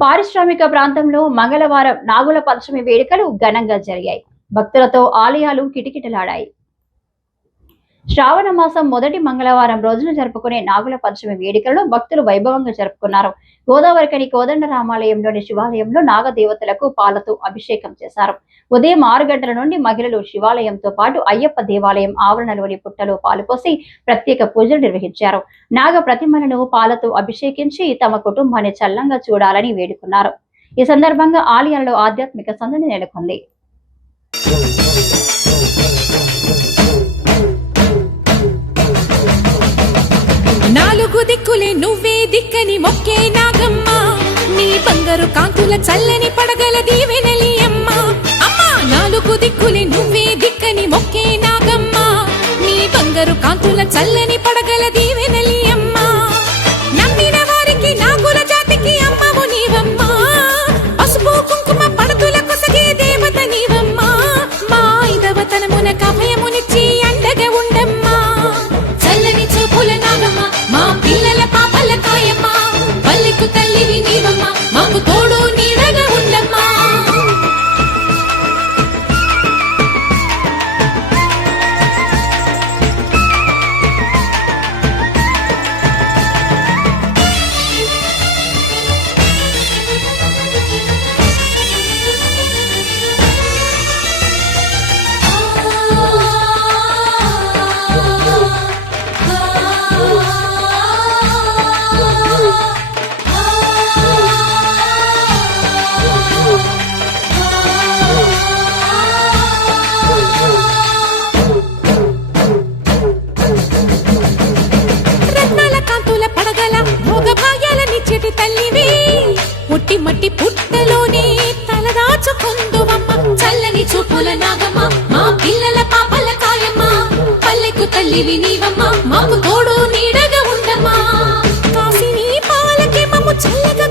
పారిశ్రామిక ప్రాంతంలో మంగళవారం నాగుల పంచమి వేడుకలు ఘనంగా జరిగాయి. భక్తులతో ఆలయాలు కిటకిటలాడాయి. శ్రావణ మాసం మొదటి మంగళవారం రోజున జరుపుకునే నాగుల పంచమి వేడుకలను భక్తులు వైభవంగా జరుపుకున్నారు. గోదావరికని కోదండరామాలయంలోని శివాలయంలో నాగదేవతలకు పాలతో అభిషేకం చేశారు. ఉదయం 6 గంటల నుండి మహిళలు శివాలయంతో పాటు అయ్యప్ప దేవాలయం ఆవరణలోని పుట్టలో పాలుపోసి ప్రత్యేక పూజలు నిర్వహించారు. నాగ ప్రతిమలను పాలతో అభిషేకించి తమ కుటుంబాన్ని చల్లంగా చూడాలని వేడుకున్నారు. ఈ సందర్భంగా ఆలయాల్లో ఆధ్యాత్మిక సందడి నెలకొంది. నాలుగు దిక్కులే నువ్వే దిక్కని మొక్కే నాగమ్మ, నీ బంగారు కాంతుల చల్లని పడగల దీవెనలి అమ్మ. అమ్మా నాలుగు దిక్కులే నువ్వే దిక్కని మొక్కే నాగమ్మ, నీ బంగారు కాంతుల చల్లని పడగల దీవెనలి అమ్మ. నమ్మిన వారికి నాగుల జాతికి అమ్మవు నీవమ్మ, పసుపు కుంకుమ పడతుల కొసగే దేవత నీవమ్మ. మా ఐదవతనమున కభయమునిచ్చి అండగా ఉండమ్మా. చల్లని చూపుల నాగమ్మ, మా పిల్లల పాపల కాయమ్మ, పల్లెకు తల్లివి నీవమ్మ, మాకు తోడు నీడగా ఉండమ్మా. తల్లివి పుట్టి మట్టి పుట్టలోనే తలదాచుకుందువమ్మ. చల్లని చూపుల నాగమ్మ, మా పిల్లల పాపల కాయమ్మ, పల్లెకు తల్లివి నీవమ్మ, మాకు తోడు నీడగా ఉండమ్మా. కాసిని పాలకి మమ్ము చల్లగా